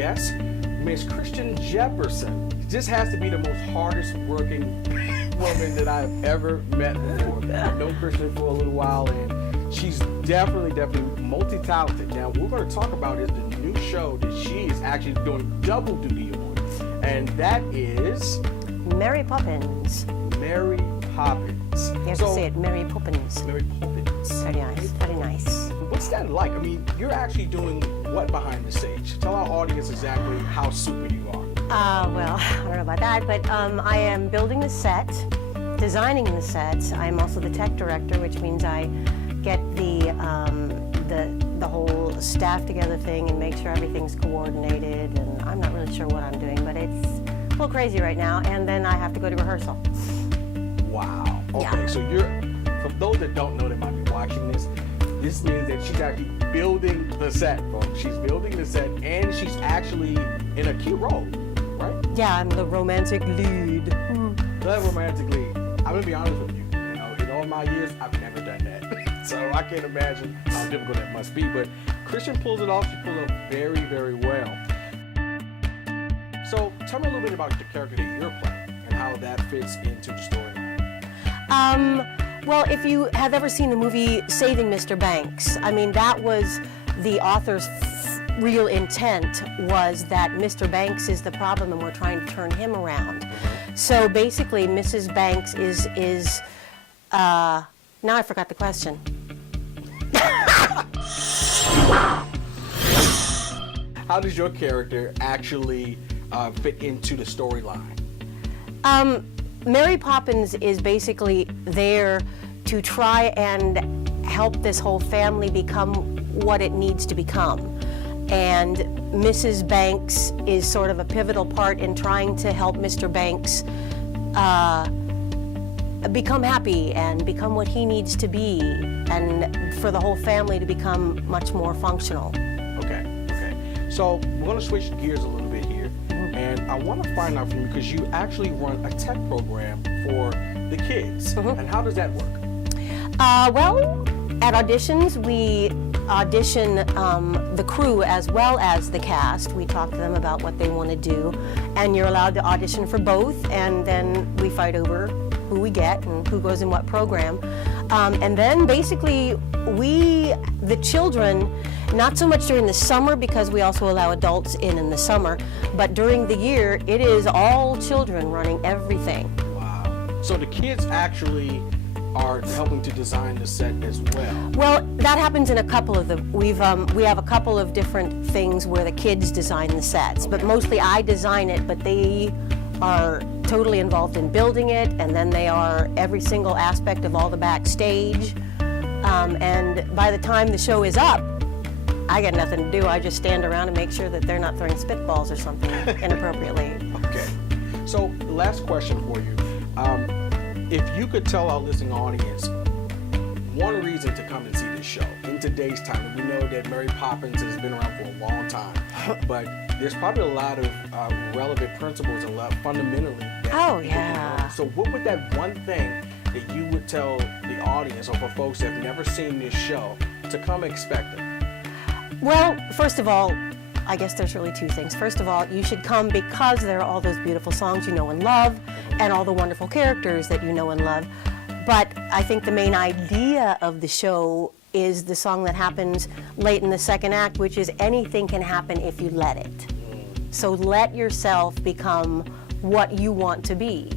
guest, Miss Kristen Jepperson. This has to be the most hardest working woman that I have ever met before. I've known Kristen for a little while, and she's definitely multi-talented. Now, what we're going to talk about is the new show that she is actually doing double duty on, and that is Mary Poppins. Mary Poppins. You have to say it, Mary Poppins. Mary Poppins. Very nice, very nice. What's that like? I mean, you're actually doing what behind the stage? Tell our audience exactly how super you are. Well, I don't know about that, but I am building the set, designing the sets. I'm also the tech director, which means I get the whole staff together thing and make sure everything's coordinated. And I'm not really sure what I'm doing, but it's a little crazy right now. And then I have to go to rehearsal. Wow. Okay, Yeah. so for those that don't know that might be watching this means that she's actually building the set, folks. She's building the set, and she's actually in a key role, right? Yeah, I'm the romantic lead. The romantic lead. I'm gonna be honest with you. You know, in all my years, I've never done that. So I can't imagine how difficult that must be. But Kristen pulls it off. She pulls it off very, very well. So tell me a little bit about the character that you're playing and how that fits into the storyline. Well, if you have ever seen the movie Saving Mr. Banks, I mean, that was the author's real intent, was that Mr. Banks is the problem and we're trying to turn him around. So basically, Mrs. Banks is now I forgot the question. How does your character actually fit into the storyline? Mary Poppins is basically there to try and help this whole family become what it needs to become. And Mrs. Banks is sort of a pivotal part in trying to help Mr. Banks become happy and become what he needs to be, and for the whole family to become much more functional. Okay. So we're going to switch gears a little bit here, and I want to find out from you, because you actually run a tech program for the kids. And how does that work? Well, at auditions, we audition the crew as well as the cast. We talk to them about what they want to do, and you're allowed to audition for both, and then we fight over who we get and who goes in what program. And then basically the children, not so much during the summer because we also allow adults in the summer, but during the year it is all children running everything. Wow. So the kids actually are helping to design the set as well. Well, that happens in a couple of them. We have a couple of different things where the kids design the sets, but mostly I design it, but they are totally involved in building it, and then they are every single aspect of all the backstage. And by the time the show is up, I got nothing to do. I just stand around and make sure that they're not throwing spitballs or something inappropriately. Okay. So last question for you. If you could tell our listening audience one reason to come and see this show in today's time. We know that Mary Poppins has been around for a long time, but there's probably a lot of relevant principles, a lot fundamentally. Oh, yeah. So what would that one thing that you would tell the audience, or for folks that have never seen this show, to come expecting? Well, first of all, I guess there's really two things. First of all, you should come because there are all those beautiful songs you know and love, and all the wonderful characters that you know and love. But I think the main idea of the show is the song that happens late in the second act, which is anything can happen if you let it. So let yourself become what you want to be.